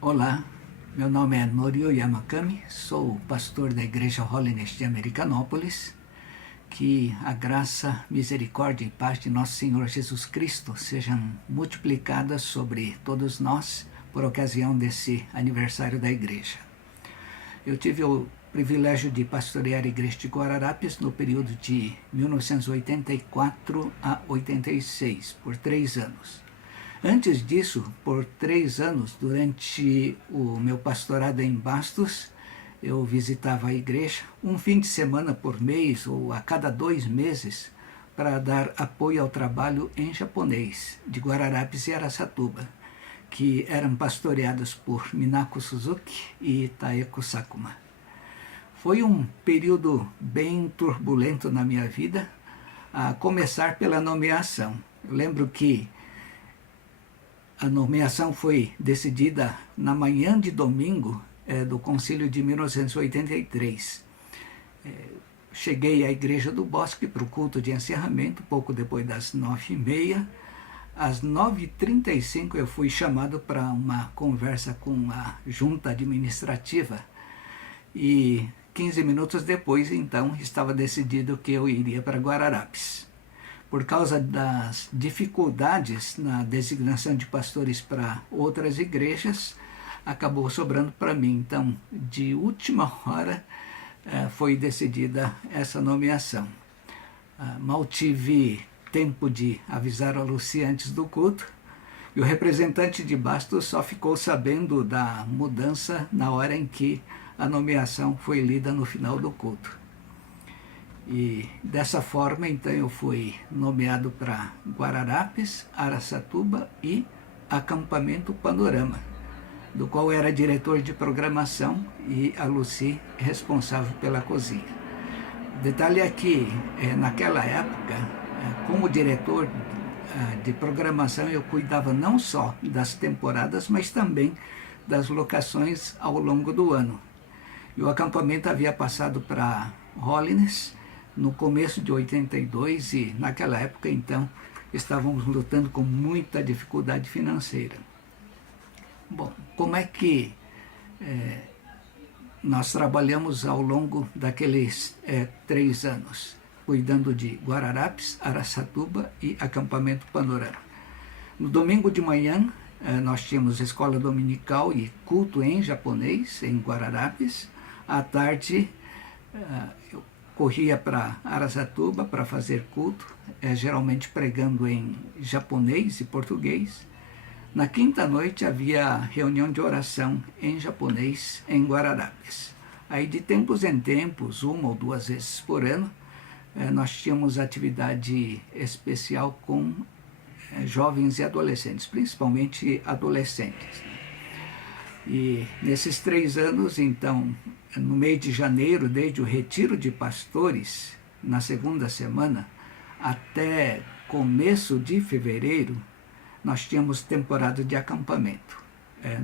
Olá, meu nome é Norio Yamakami, sou pastor da Igreja Holiness de Americanópolis. Que a graça, misericórdia e paz de nosso Senhor Jesus Cristo sejam multiplicadas sobre todos nós por ocasião desse aniversário da Igreja. Eu tive o privilégio de pastorear a Igreja de Guararapes no período de 1984 a 86, por 3 anos. Antes disso, por 3 anos, durante o meu pastorado em Bastos, eu visitava a igreja um fim de semana por mês ou a cada 2 meses para dar apoio ao trabalho em japonês de Guararapes e Araçatuba, que eram pastoreados por Minako Suzuki e Taeko Sakuma. Foi um período bem turbulento na minha vida, a começar pela nomeação. Eu lembro que a nomeação foi decidida na manhã de domingo do concílio de 1983. Cheguei à Igreja do Bosque para o culto de encerramento, pouco depois das 9h30. Às 9h35 eu fui chamado para uma conversa com a junta administrativa e 15 minutos depois, então, estava decidido que eu iria para Guararapes. Por causa das dificuldades na designação de pastores para outras igrejas, acabou sobrando para mim. Então, de última hora, foi decidida essa nomeação. Mal tive tempo de avisar a Luci antes do culto, e o representante de Bastos só ficou sabendo da mudança na hora em que a nomeação foi lida no final do culto. E dessa forma, então, eu fui nomeado para Guararapes, Araçatuba e Acampamento Panorama, do qual era diretor de programação e a Luci responsável pela cozinha. O detalhe é que, naquela época, como diretor de programação, eu cuidava não só das temporadas, mas também das locações ao longo do ano. E o acampamento havia passado para Holiness no começo de 82 e naquela época, então, estávamos lutando com muita dificuldade financeira. Bom, como é que nós trabalhamos ao longo daqueles 3 anos, cuidando de Guararapes, Araçatuba e Acampamento Panorama? No domingo de manhã, nós tínhamos escola dominical e culto em japonês, em Guararapes. À tarde, eu corria para Araçatuba para fazer culto, geralmente pregando em japonês e português. Na quinta noite havia reunião de oração em japonês em Guararapes. Aí de tempos em tempos, 1 ou 2 vezes por ano, nós tínhamos atividade especial com jovens e adolescentes, principalmente adolescentes. E nesses 3 anos, então, no mês de janeiro, desde o retiro de pastores, na segunda semana, até começo de fevereiro, nós tínhamos temporada de acampamento.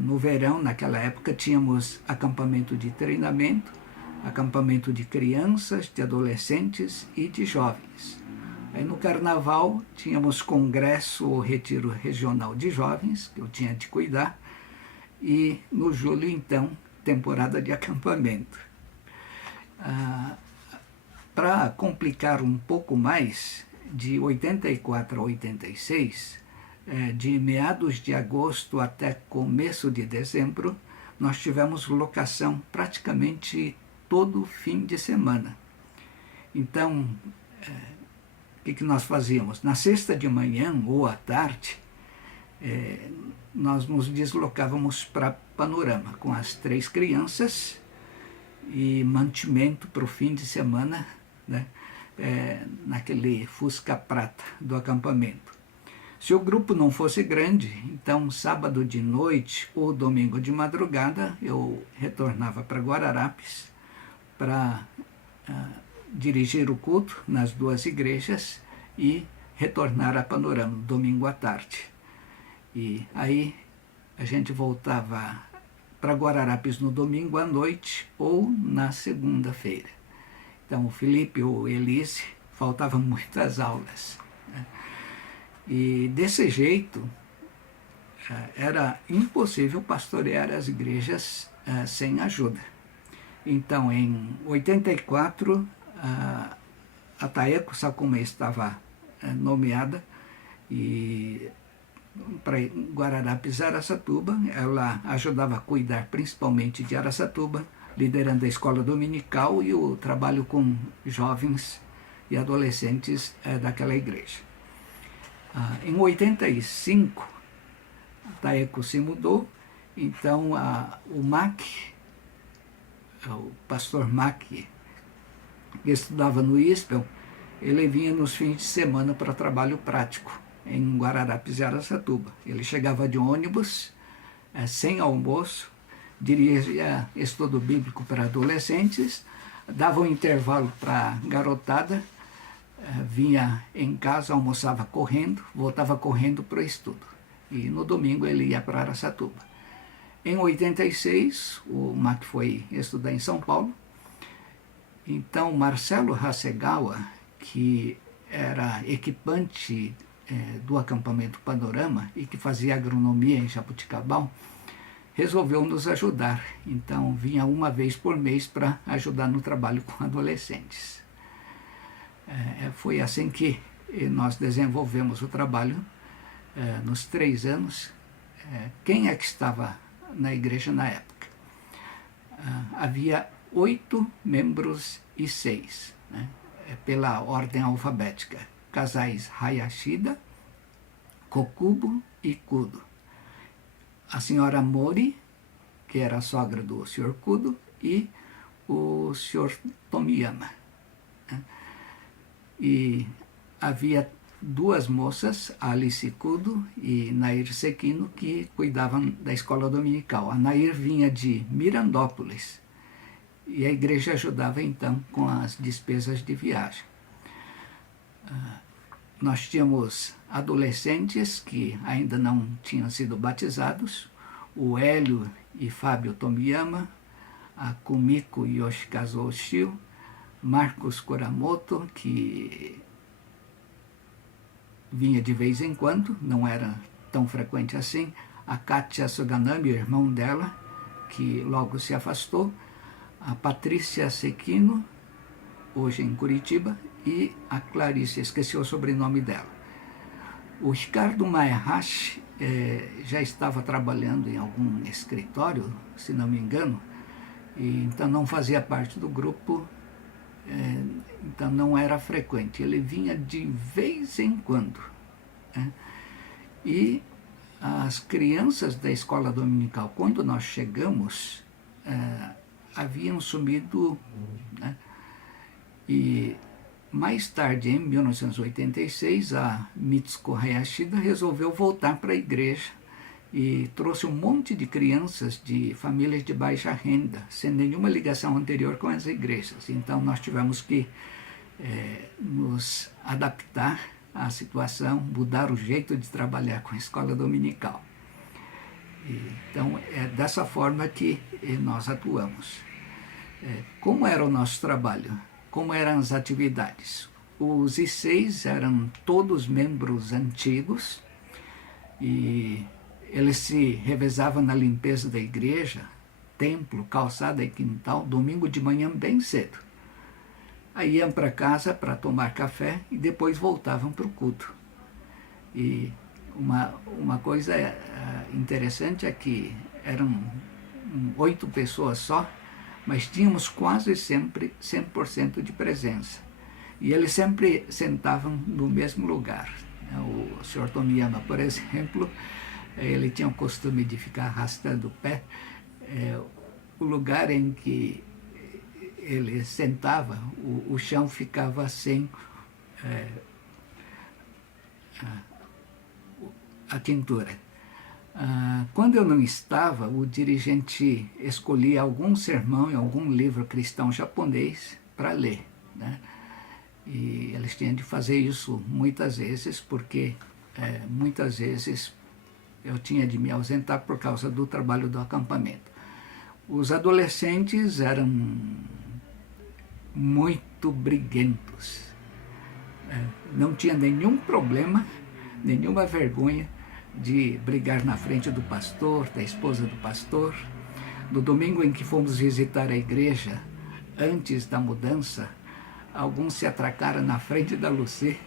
No verão, naquela época, tínhamos acampamento de treinamento, acampamento de crianças, de adolescentes e de jovens. Aí no carnaval, tínhamos congresso ou retiro regional de jovens, que eu tinha de cuidar, e no julho, então, temporada de acampamento. Para complicar um pouco mais, de 84 a 86, de meados de agosto até começo de dezembro, nós tivemos locação praticamente todo fim de semana. Então, o que nós fazíamos? Na sexta de manhã ou à tarde, nós nos deslocávamos para Panorama com as 3 crianças e mantimento para o fim de semana, né, naquele Fusca Prata do acampamento. Se o grupo não fosse grande, então sábado de noite ou domingo de madrugada eu retornava para Guararapes para dirigir o culto nas 2 igrejas e retornar a Panorama domingo à tarde. E aí a gente voltava para Guararapes no domingo à noite ou na segunda-feira. Então o Felipe ou Elise faltavam muitas aulas. E desse jeito era impossível pastorear as igrejas sem ajuda. Então, em 84, a Taeko Sakume estava nomeada para Guararapes, Araçatuba. Ela ajudava a cuidar principalmente de Araçatuba, liderando a escola dominical e o trabalho com jovens e adolescentes daquela igreja. Em 85, a Taeko se mudou, então o pastor Mac, que estudava no ISPEL, ele vinha nos fins de semana para trabalho prático em Guararapes e Araçatuba. Ele chegava de ônibus, sem almoço, dirigia estudo bíblico para adolescentes, dava um intervalo para a garotada, vinha em casa, almoçava correndo, voltava correndo para o estudo. E no domingo ele ia para Araçatuba. Em 86, o Mac foi estudar em São Paulo. Então, Marcelo Hasegawa, que era equipante do acampamento Panorama e que fazia agronomia em Jaboticabal, resolveu nos ajudar. Então, vinha uma vez por mês para ajudar no trabalho com adolescentes. Foi assim que nós desenvolvemos o trabalho nos 3 anos. Quem é que estava na igreja na época? Havia 8 membros e 6, né? Pela ordem alfabética. Casais Hayashida, Kokubo e Kudo. A senhora Mori, que era a sogra do Sr. Kudo, e o Sr. Tomiyama. E havia 2 moças, Alice Kudo e Nair Sekino, que cuidavam da escola dominical. A Nair vinha de Mirandópolis e a igreja ajudava então com as despesas de viagem. Nós tínhamos adolescentes que ainda não tinham sido batizados, o Hélio e Fábio Tomiyama, a Kumiko Yoshikazu Oshio, Marcos Kuramoto, que vinha de vez em quando, não era tão frequente assim, a Katia Suganami, o irmão dela, que logo se afastou, a Patrícia Sekino, hoje em Curitiba, e a Clarice, esqueci o sobrenome dela. O Ricardo Maehashi já estava trabalhando em algum escritório, se não me engano, e então não fazia parte do grupo, então não era frequente. Ele vinha de vez em quando. E as crianças da escola dominical, quando nós chegamos, haviam sumido, né? E mais tarde, em 1986, a Mitsuko Hayashida resolveu voltar para a igreja e trouxe um monte de crianças de famílias de baixa renda, sem nenhuma ligação anterior com as igrejas. Então nós tivemos que nos adaptar à situação, mudar o jeito de trabalhar com a escola dominical. Então é dessa forma que nós atuamos. Como era o nosso trabalho? Como eram as atividades? Os I6 eram todos membros antigos e eles se revezavam na limpeza da igreja, templo, calçada e quintal, domingo de manhã bem cedo. Aí iam para casa para tomar café e depois voltavam para o culto. E uma coisa interessante é que eram 8 pessoas só, mas tínhamos quase sempre 100% de presença. E eles sempre sentavam no mesmo lugar. O Sr. Tomiyama, por exemplo, ele tinha o costume de ficar arrastando o pé. O lugar em que ele sentava, o chão ficava sem a tintura. Quando eu não estava, o dirigente escolhia algum sermão em algum livro cristão japonês para ler, né? E eles tinham de fazer isso muitas vezes, porque muitas vezes eu tinha de me ausentar por causa do trabalho do acampamento. Os adolescentes eram muito briguentos, não tinha nenhum problema, nenhuma vergonha de brigar na frente do pastor, da esposa do pastor. No domingo em que fomos visitar a igreja, antes da mudança, alguns se atracaram na frente da Lucy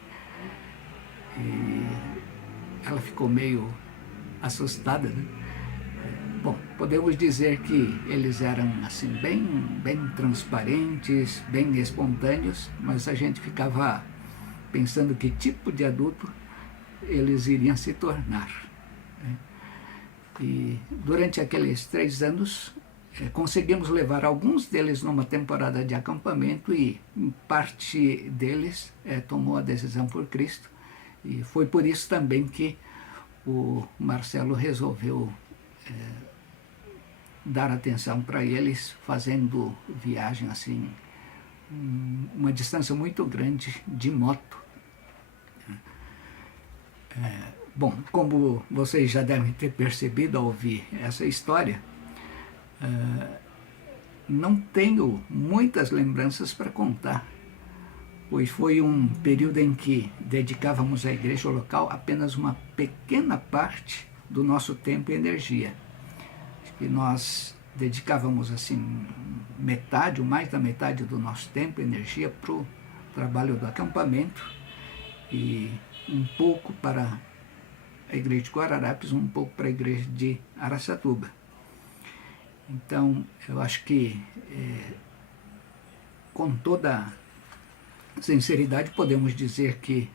e ela ficou meio assustada, né? Bom, podemos dizer que eles eram assim bem transparentes, bem espontâneos, mas a gente ficava pensando que tipo de adulto eles iriam se tornar, né? E durante aqueles 3 anos conseguimos levar alguns deles numa temporada de acampamento e parte deles tomou a decisão por Cristo, e foi por isso também que o Marcelo resolveu dar atenção para eles, fazendo viagem assim, uma distância muito grande de moto. Bom, como vocês já devem ter percebido ao ouvir essa história, não tenho muitas lembranças para contar, pois foi um período em que dedicávamos à igreja local apenas uma pequena parte do nosso tempo e energia. E nós dedicávamos assim metade, ou mais da metade do nosso tempo e energia para o trabalho do acampamento e um pouco para a igreja de Guararapes, um pouco para a igreja de Araçatuba. Então, eu acho que com toda sinceridade podemos dizer que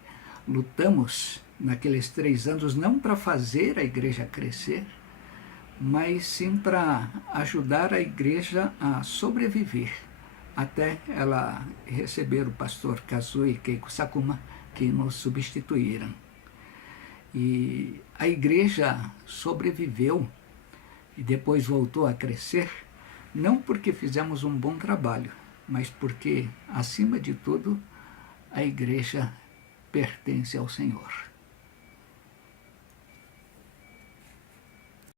lutamos naqueles 3 anos não para fazer a igreja crescer, mas sim para ajudar a igreja a sobreviver até ela receber o pastor Kazuo e Keiko Sakuma, que nos substituíram. E a igreja sobreviveu e depois voltou a crescer, não porque fizemos um bom trabalho, mas porque, acima de tudo, a igreja pertence ao Senhor.